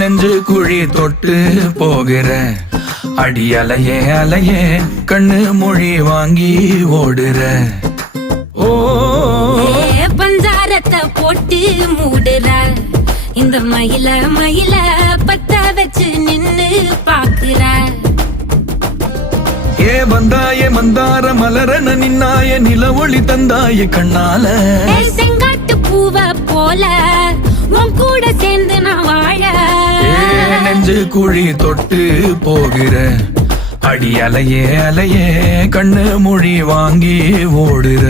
நெஞ்சு குழி தொட்டு போகிற அடி அலையே அலையே கண்ணு மொழி வாங்கி ஓடுற. ஓ பஞ்சாரத்தை போட்டு மூடுற இந்த மயில மயில பத்த வச்சு நின்னு பாக்குற. ஏ வந்தாய மந்தார மலரன நின்னாய நில ஒளி தந்தாய கண்ணால. செங்காட்டு பூவ போல உன் கூட சேர்ந்து நான் வாழ. நெஞ்சு குழி தொட்டு போகிற அடி அலையே அலையே கண்ணு மொழி வாங்கி ஓடுற.